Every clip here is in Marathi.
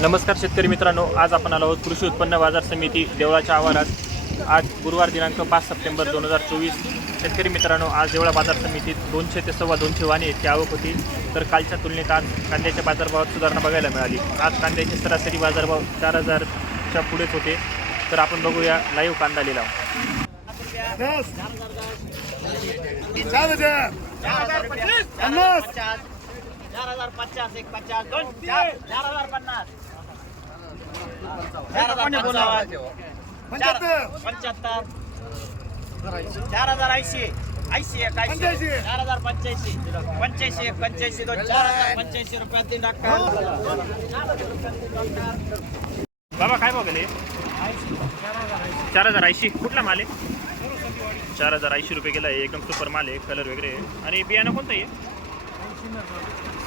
नमस्कार शेतकरी मित्रांनो आज आपण आलो आहोत कृषी उत्पन्न बाजार समिती देवळाच्या आवारात. आज गुरुवार दिनांक पाच सप्टेंबर दोन हजार चोवीस. शेतकरी मित्रांनो आज देवळा बाजार समितीत दोनशे ते सव्वा दोनशे वाणी याची आवक होती. तर कालच्या तुलनेत आज कांद्याच्या बाजारभावात सुधारणा बघायला मिळाली. आज कांद्याचे सरासरी बाजारभाव चार हजारच्या पुढेच होते. तर आपण बघूया लाईव्ह कांदा लिलाव. चार हजार पचास एक पचास दोन चार हजार पन्नास. चार हजार पंचावन्न. पंच्याहत्तर. पंच्याहत्तर. चार हजार ऐंशी. ऐंशी एक ऐंशी पंच्याऐंशी. चार हजार पंच्याऐंशी. पंच्याऐंशी एक पंच्याऐंशी दोन. चार हजार पंच्याऐंशी रुपयात तीन बाबा काय बघले चार हजार ऐंशी. कुठला माल आहे? चार हजार ऐंशी रुपये गेला आहे. एकदम सुपर माल आहे. कलर वगैरे आहे. आणि बियाणं कोणतं आहे?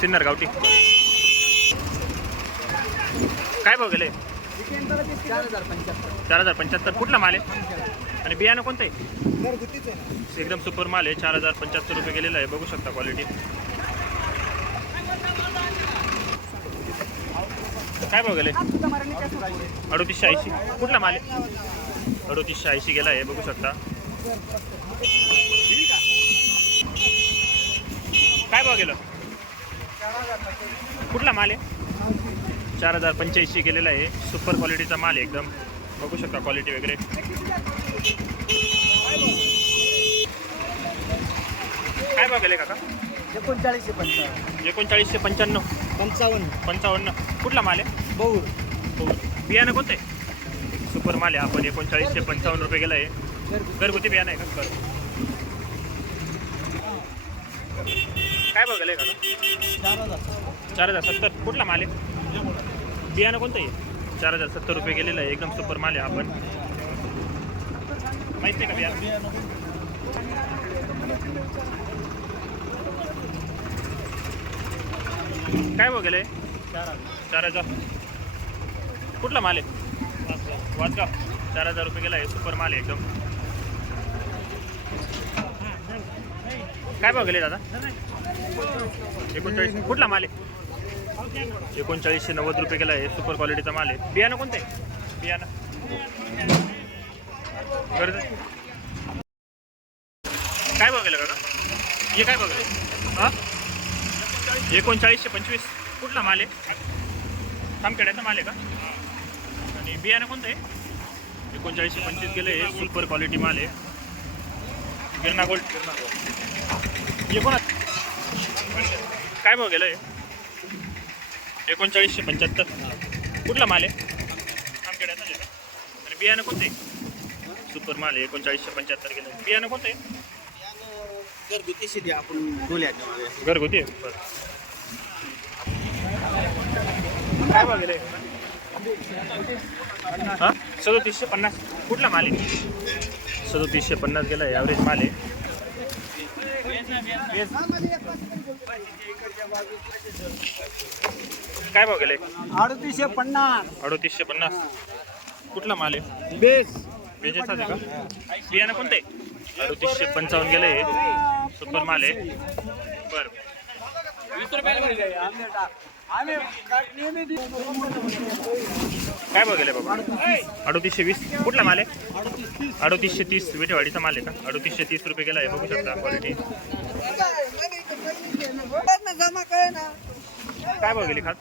सिन्नर गावठी. काय भाव गेले? चार हजार पंच्याहत्तर. कुठला माल आहे? आणि बियाणं कोणतं आहे? एकदम सुपर माल आहे. चार हजार पंच्याहत्तर रुपये गेलेला आहे. बघू शकता क्वालिटी काय भाव गेले? अडोतीसशे ऐंशी. कुठला माल आहे? अडोतीसशे ऐंशी गेला आहे. बघू शकता. काय भाव गेलं? कुठला माल आहे? चार हजार पंच्याऐंशी गेलेला आहे. सुपर क्वालिटीचा माल आहे एकदम. बघू शकता क्वालिटी वगैरे. काय गेले काका? एकोणचाळीसशे पंचावन्न. एकोणचाळीसशे पंच्याण्णव. पंचावन्न. पंचावन्न. कुठला माल आहे? बहु हो. बियाणं कोणतं आहे? सुपर माल आहे. आपण एकोणचाळीसशे पंचावन्न रुपये गेला आहे घरगुती बियाणं आहे का? बरं. काय बघायला का चार हजार चार हजार सत्तर. कुठला माल आहे? बियाणं कोणतं आहे? चार हजार सत्तर रुपये गेलेलं आहे. एकदम सुपर माल आहे आपण माहीत नाही का बियाणं? काय बघायला चार हजार. कुठला माल आहे? वाचगाव चार हजार रुपये गेला आहे. सुपर माल आहे एकदम. काय बघायला दादा? एकोणचाळीस. कुठला माल आहे? एकोणचाळीसशे नव्वद रुपये केला आहे. सुपर क्वालिटीचा माल आहे. बियाणं कोणतं? आहे बियाणं. गरज काय बघायला काका? हे काय बघायला? हां? एकोणचाळीसशे पंचवीस. कुठला माल आहे? थांबखेड्याचा माल आहे का? आणि बियाणं कोणतं आहे? एकोणचाळीसशे पंचवीस गेले सुपर क्वालिटी माल आहे. गिरणा गोल्ड गिरणा गोल्ड हे कोणा काय भाव गेलं एकोणचाळीसशे पंच्याहत्तर. कुठला माल आहे? आमच्याकडे आहे का आणि बियाणं कोणतं? आहे सुपर माल आहे एकोणचाळीसशे पंच्याहत्तर गेलं बियाणं कोणतं आहे? घरगुती शेती आपण बोलूया घरगुती आहे. बरं. काय भाव हां? सदोतीसशे पन्नास. कुठला माल आहे? सदोतीसशे पन्नास गेला आहे ॲव्हरेज माल आहे. काय भाव गेले? अडतीसशे पन्नास. अडोतीसशे पन्नास. कुठला माल आहे? बेस. बेजेचाच आहे का? बियाणं कोणतं? अडोतीसशे पंचावन्न गेलं. आहे सुपर माल आहे. बरं. काय गेले बाबा? अडोतीसशे वीस. कुठला माल आहे? अडोतीसशे तीस. विटेवाडीचा माल आहे का? अडोतीसशे तीस रुपये गेला आहे. बघू शकता क्वालिटी जमा करे ना काय भाव गेली खात?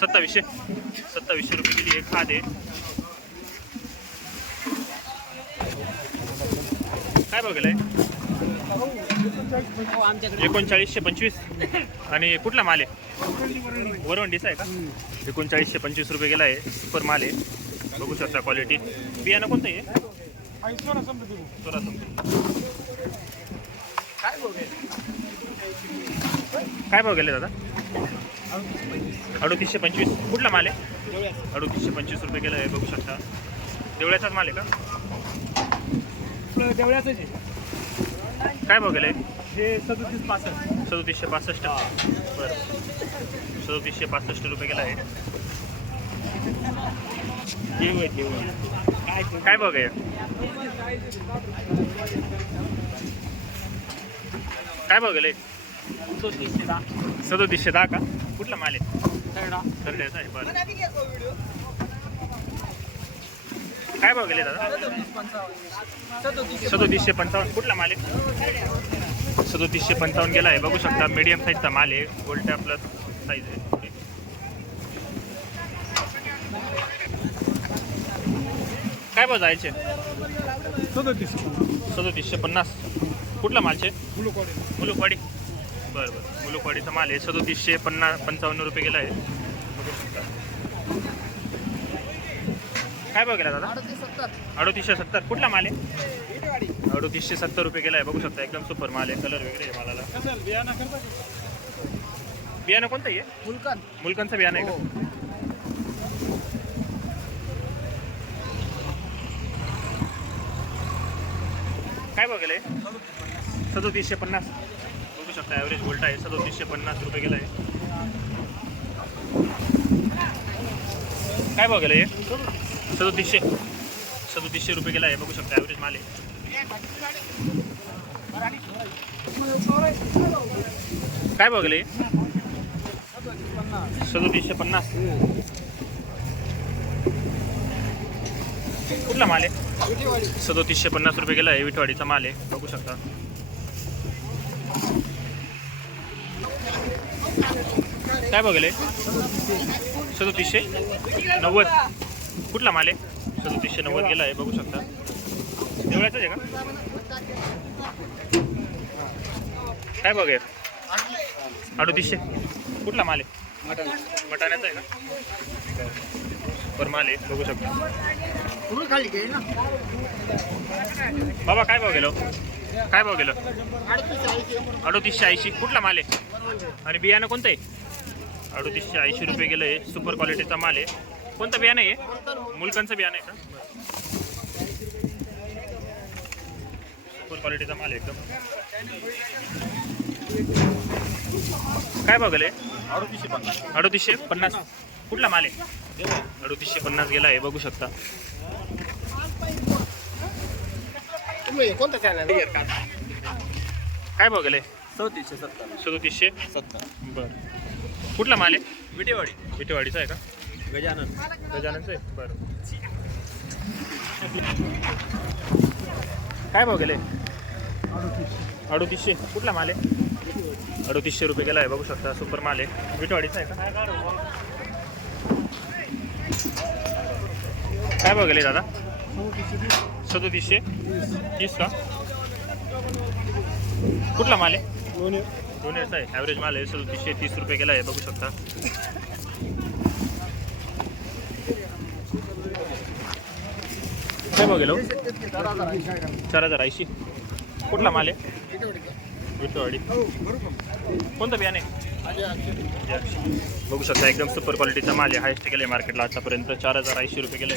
सत्तावीसशे. सत्तावीसशे रुपये गेली एक खात आहे. काय भाव गेलाय एकोणचाळीसशे पंचवीस. आणि कुठला माल आहे? वरवंडीचा आहे का? एकोणचाळीसशे पंचवीस रुपये गेला आहे सुपर माल आहे. बघू शकता क्वालिटी बियाणं कोणतं आहे? सोळा काय भाव गेले दादा? अडोतीसशे पंचवीस. कुठला माल आहे? अडोतीसशे पंचवीस रुपये गेला आहे बघू शकता. देवळ्याचाच माल आहे का? देवळ्याचं काय भाव गेले? हे सदतीस पासष्ट. सदोतीसशे पासष्ट. बरं. सदोतीसशे पासष्ट रुपये गेला आहे. काय भाव आहे काय भाव गेले? सदतीसशे दहा. सदोतीसशे दहा का? कुठला माल आहे? तरड्याचा आहे बरं. काय भाव गेले दादा? सदोतीसशे पंचावन्न. कुठला माल आहे? सदोतीसशे पंचावन्न गेला आहे. बघू शकता मीडियम साईजचा माल आहे. गोल्टा प्लस साईज आहे. काय भाव जायचे? सदतीस सदोतीसशे पन्नास. कुठला मालचे मुलुकवाडी. बरं बरं. मुलुकवाडीचा माल आहे. सदोतीसशे पन्नास पंचावन्न रुपये गेला आहे बघू शकता काय भाव गेला दादा? अडोतीसशे सत्तर. कुठला माल आहे? अडोतीसशे सत्तर रुपये गेला आहे. बघू शकता एकदम सुपर माल आहे. कलर वगैरे आहे मालाला. बियाणं कोणतं आहे? मुलकन मुलकांचं बियाणं आहे का? काय भाव गेलं सदोतीसशे पन्नास. बघू शकता ॲव्हरेज गोल्ट आहे. सदोतीसशे पन्नास रुपये गेला आहे काय भाव गेलं हे? सदोतीसशे. सदोतीसशे रुपये गेला आहे बघू शकता ॲव्हरेज माल आहे. काय बघले सदोतीसशे पन्नास. कुठला माल आहे? सदोतीसशे पन्नास रुपये गेला आहे विठवाडीचा माल आहे बघू शकता. काय बघले सदोतीसशे नव्वद. कुठला माल आहे? सदतीसशे नव्वद गेला आहे बघू शकता. देवळाचाच आहे का? काय बघ अडोतीसशे. कुठला माल आहे? मटाण्याचा आहे का? बरं माल आहे. बघू शकता. बाबा काय भाव गेलो? काय भाव गेलो? अडोतीसशे ऐंशी. कुठला माल आहे? आणि बियाणं कोणतं आहे? अडोतीसशे ऐंशी रुपये गेलं आहे. सुपर क्वालिटीचा माल आहे. कोणतं बियाणं आहे मुलकांचं बियाणं आहे का? सुपर क्वालिटीचा माल एकदम. काय गेले? अडतीसशे पन्नास. अडोतीसशे पन्नास कुठला माल आहे? अडोतीसशे पन्नास गेला आहे बघू शकता. कोणतं चॅनल काय गेले? चौतीसशे सत्तर. सदोतीसशे सत्तर. बरं. कुठला माल आहे? विटेवाडी. विटेवाडीचा आहे का? गजानन. गजाननचं आहे बरं. काय भाव गेले? अडोतीसशे. कुठला माल आहे? अडोतीसशे रुपये गेला आहे बघू शकता. सुपर माल आहे. विटवाडीचा आहे का? काय भाव गेले दादा? सदोतीसशे. तीस का? कुठला माल आहे? दोन्हीचा आहे. ॲव्हरेज माल आहे. सदोतीसशे तीस रुपये गेला आहे बघू शकता. काय भाव गेलो? चार हजार ऐंशी. कुठला माल आहे? विठवाडी. कोणतं बियाणे? बघू शकता एकदम सुपर क्वालिटीचा माल आहे. हायस्ट गेले मार्केटला आतापर्यंत. चार हजार ऐंशी रुपये गेले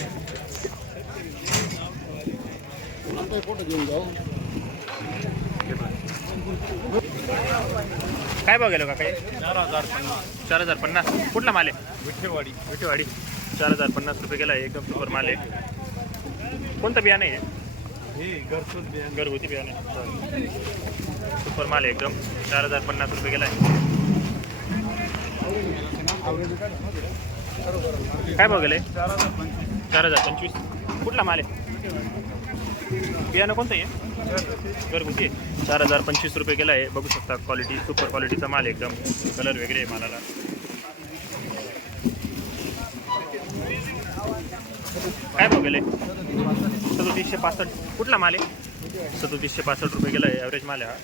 काय भाव गेलो का काय चार हजार पन्नास. चार हजार पन्नास कुठला माल आहे? विठेवाडी. विठेवाडी चार हजार पन्नास रुपये गेला आहे. एकदम सुपर माल आहे. कोणतं बियाणं आहे? हे घरगुती बियाणे सुपर माल एकदम. चार हजार पन्नास रुपये गेला आहे. काय गेले? चार हजार पंचवीस. कुठला माल आहे? बियाणं कोणतं आहे? घरगुती आहे. चार हजार पंचवीस रुपये गेला आहे. बघू शकता क्वालिटी सुपर क्वालिटीचा माल एकदम. कलर वगैरे आहे मालाला. काय भाव गेले? सदोतीसशे पासष्ट. कुठला माल आहे? सदोतीसशे पासष्ट रुपये गेला आहे ॲव्हरेज माल आहे हा.